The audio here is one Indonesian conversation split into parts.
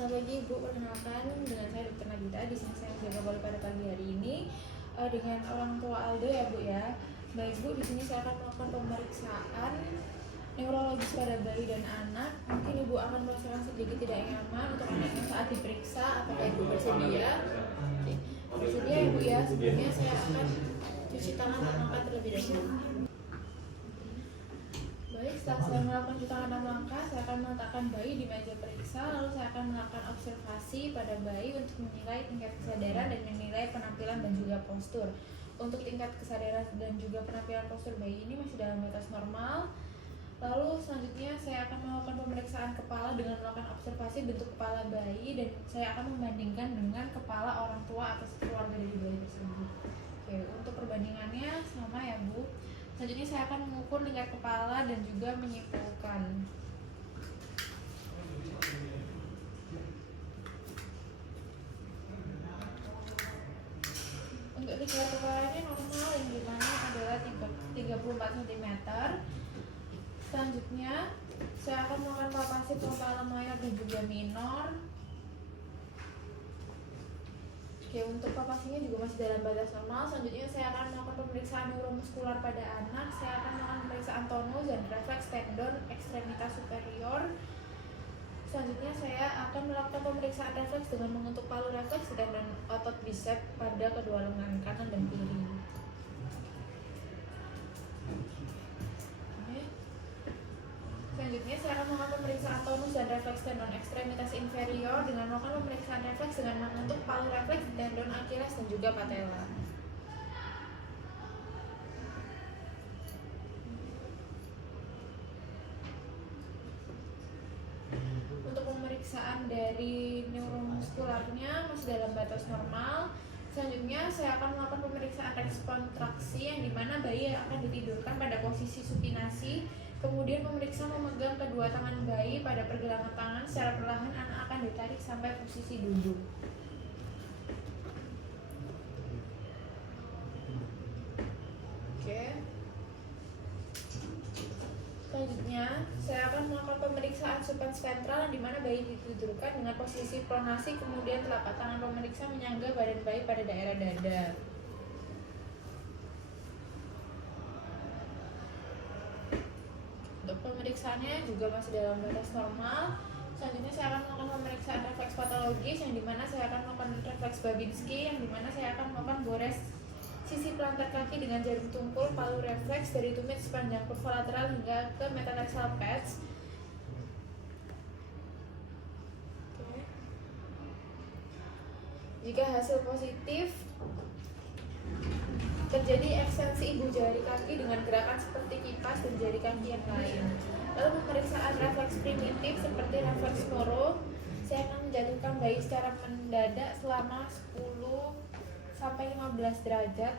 Selamat pagi Ibu, perkenalkan dengan saya Dr. Nagita. Di sini saya menjaga bola pada pagi hari ini dengan orang tua Aldo ya Bu ya. Baik Bu, di sini saya akan melakukan pemeriksaan neurologis pada bayi dan anak. Mungkin Ibu akan merasakan sedikit tidak nyaman untuk anaknya saat diperiksa. Apakah Ibu bersedia? Oke, bersedia ya Bu ya. Sebelumnya saya akan cuci tangan dan angkat terlebih dahulu. Baik, setelah saya melakukan cuci tangan 6 langkah, saya akan meletakkan bayi di meja periksa. Lalu saya akan melakukan observasi pada bayi untuk menilai tingkat kesadaran dan menilai penampilan dan juga postur. Untuk tingkat kesadaran dan juga penampilan postur bayi ini masih dalam batas normal. Lalu selanjutnya saya akan melakukan pemeriksaan kepala dengan melakukan observasi bentuk kepala bayi, dan saya akan membandingkan dengan kepala orang tua atau keluarga dari bayi tersebut. Oke, untuk perbandingannya sama ya Bu. Selanjutnya saya akan mengukur lingkar kepala dan juga menyimpulkan. Untuk lingkar kepalanya normal, yang dimana adalah 34 cm. Selanjutnya saya akan melakukan palpasi frontal mayor dan juga minor. Oke, untuk palpasinya juga masih dalam batas normal. Selanjutnya saya akan melakukan pemeriksaan neuromuskular pada anak. Saya akan melakukan pemeriksaan tonus dan refleks tendon ekstremitas superior. Selanjutnya saya akan melakukan pemeriksaan refleks dengan mengetuk palu refleks tendon otot bisep pada kedua lengan kanan dan kiri. Selanjutnya saya akan melakukan pemeriksaan tonus dan refleks tendon ekstremitas inferior dengan melakukan pemeriksaan refleks dengan mengetuk palu refleks tendon Achilles dan juga patella. Untuk pemeriksaan dari neuromuskularnya masih dalam batas normal. Selanjutnya saya akan melakukan pemeriksaan reks kontraksi, yang dimana bayi akan ditidurkan pada posisi supinasi. Kemudian pemeriksa memegang kedua tangan bayi pada pergelangan tangan. Secara perlahan anak akan ditarik sampai posisi duduk. Oke. Selanjutnya saya akan melakukan pemeriksaan supens ventral, yang dimana bayi ditidurkan dengan posisi pronasi. Kemudian telapak tangan pemeriksa menyangga badan bayi pada daerah dada. Untuk pemeriksaannya juga masih dalam batas normal. Selanjutnya saya akan melakukan pemeriksaan refleks patologis, yang dimana saya akan melakukan refleks Babinski, yang dimana saya akan melakukan gores sisi pelantar kaki dengan jarum tumpul, palu refleks dari tumit sepanjang kurva lateral hingga ke metatarsal pads. Jika hasil positif, terjadi ekstensi ibu jari kaki dengan gerakan seperti kipas dan jari kaki yang lain. Lalu pemeriksaan refleks primitif seperti refleks Moro. Saya akan menjatuhkan bayi secara mendadak selama 10-15 derajat.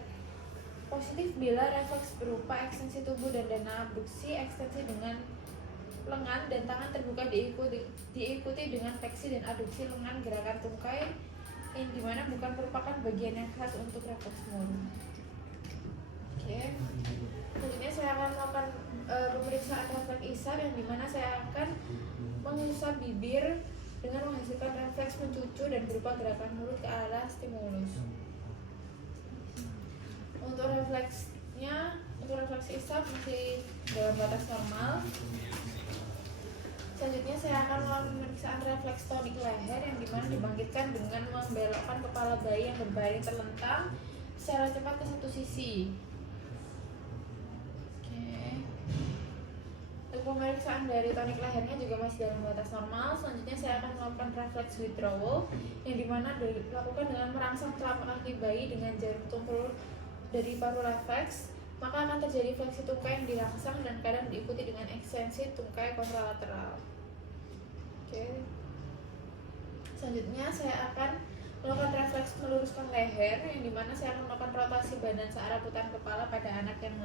Positif bila refleks berupa ekstensi tubuh dan dana abduksi, ekstensi dengan lengan dan tangan terbuka diikuti dengan fleksi dan aduksi lengan, gerakan tungkai, yang dimana bukan merupakan bagian yang khas untuk refleks Moro. Oke. Selanjutnya saya akan melakukan pemeriksaan refleks isap, yang dimana saya akan mengusap bibir dengan menghasilkan refleks mencucu dan berupa gerakan mulut ke arah stimulus. Untuk refleks isap masih dalam batas normal. Selanjutnya saya akan melakukan pemeriksaan refleks tonik leher, yang dimana dibangkitkan dengan membelokkan kepala bayi yang berbaring terlentang secara cepat ke satu sisi. Untuk pemeriksaan dari tonik lehernya juga masih dalam batas normal. Selanjutnya saya akan melakukan refleks withdrawal, yang dimana dilakukan dengan merangsang telapak kaki bayi dengan jarum tumpul dari paru refleks. Maka akan terjadi fleksi tungkai yang dirangsang dan kadang diikuti dengan ekstensi tungkai kontralateral. Oke. Selanjutnya saya akan melakukan refleks meluruskan leher, yang dimana saya akan melakukan rotasi badan searah putaran kepala pada anak yang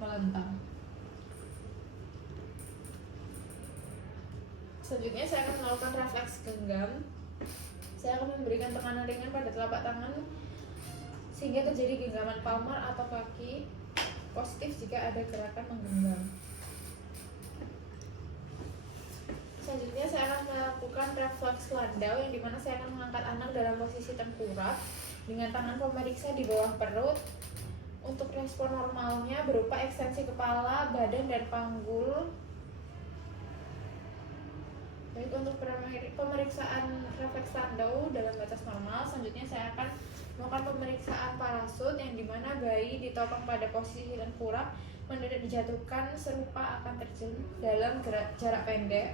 melentang. Selanjutnya saya akan melakukan refleks genggam. Saya akan memberikan tekanan ringan pada telapak tangan sehingga terjadi genggaman palmar atau kaki. Positif jika ada gerakan menggenggam. Selanjutnya saya akan melakukan refleks landau, yang dimana saya akan mengangkat anak dalam posisi tengkurap dengan tangan pemeriksa di bawah perut. Untuk respon normalnya berupa ekstensi kepala, badan, dan panggul. Baik, untuk pemeriksaan refleks landau dalam batas normal, selanjutnya saya akan melakukan pemeriksaan parasut, yang dimana bayi ditopang pada posisi tengkurap, mendadak dijatuhkan serupa akan terjun dalam jarak pendek.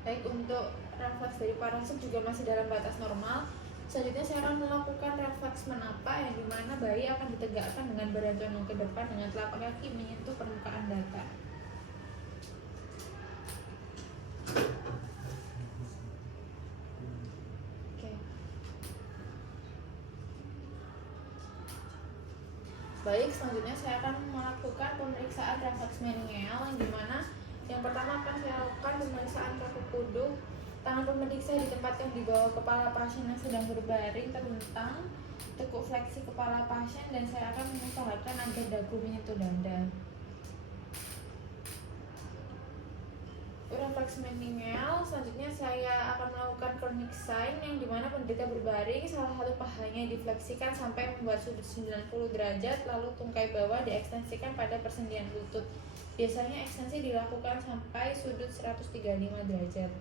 Baik, untuk refleks dari parasut juga masih dalam batas normal. Selanjutnya saya akan melakukan refleks menapa, yang dimana bayi akan ditegakkan dengan badan condong ke depan dengan telapak kaki menyentuh permukaan datar. Oke. Baik, selanjutnya saya akan melakukan pemeriksaan refleks meningeal, yang dimana yang pertama akan saya lakukan pemeriksaan kaku kuduk. Tangan pemeriksa ditempatkan di bawah kepala pasien yang sedang berbaring terbentang, tekuk fleksi kepala pasien, dan saya akan mengusahakan agar dagu menyentuh dada. Refleks meningeal, selanjutnya saya akan melakukan chronic sign, yang dimana penderita berbaring, salah satu pahanya difleksikan sampai membuat sudut 90 derajat, lalu tungkai bawah diekstensikan pada persendian lutut. Biasanya ekstensi dilakukan sampai sudut 135 derajat.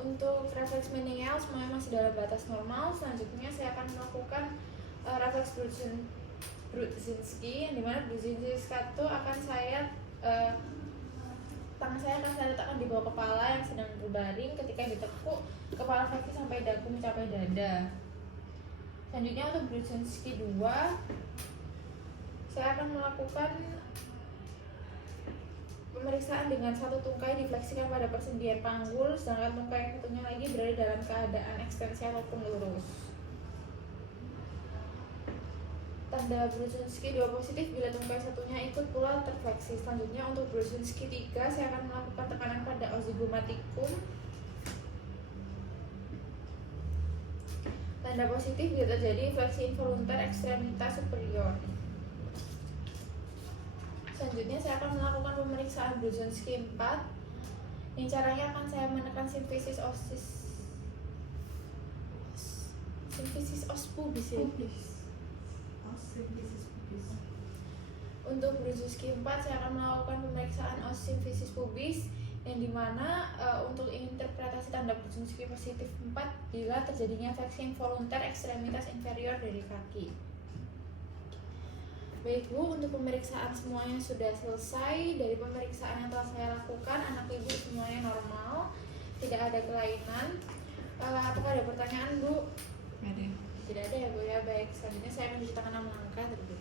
Untuk refleks meningeal semuanya masih dalam batas normal. Selanjutnya saya akan melakukan refleks Brudzinski, yang dimana Brudzinski itu akan saya tangan saya akan saya letakkan di bawah kepala yang sedang berbaring. Ketika ditekuk, kepala kaki sampai dagu mencapai dada. Selanjutnya untuk Brudzinski 2, saya akan melakukan pemeriksaan dengan satu tungkai difleksikan pada persendian panggul, sedangkan tungkai yang satunya lagi berada dalam keadaan ekstensi ataupun lurus. Tanda Brudzinski 2 positif bila tungkai satunya ikut pula terfleksi. Selanjutnya untuk Brudzinski 3, saya akan melakukan tekanan pada ozigomatikum. Tanda positif bila terjadi fleksi involuntar ekstremitas superior. Selanjutnya saya akan melakukan pemeriksaan Brudzinski 4, yang caranya akan saya menekan simfisis os pubis ya. Untuk Brudzinski 4 saya akan melakukan pemeriksaan os simfisis pubis, yang dimana untuk interpretasi tanda Brudzinski positif 4 bila terjadinya fleksi involuntar ekstremitas inferior dari kaki. Baik Bu, untuk pemeriksaan semuanya sudah selesai. Dari pemeriksaan yang telah saya lakukan, anak ibu semuanya normal, tidak ada kelainan. Apakah ada pertanyaan Bu? Ada. Tidak ada ya Bu ya. Baik, selanjutnya saya akan mencuci tangan 6 langkah terlebih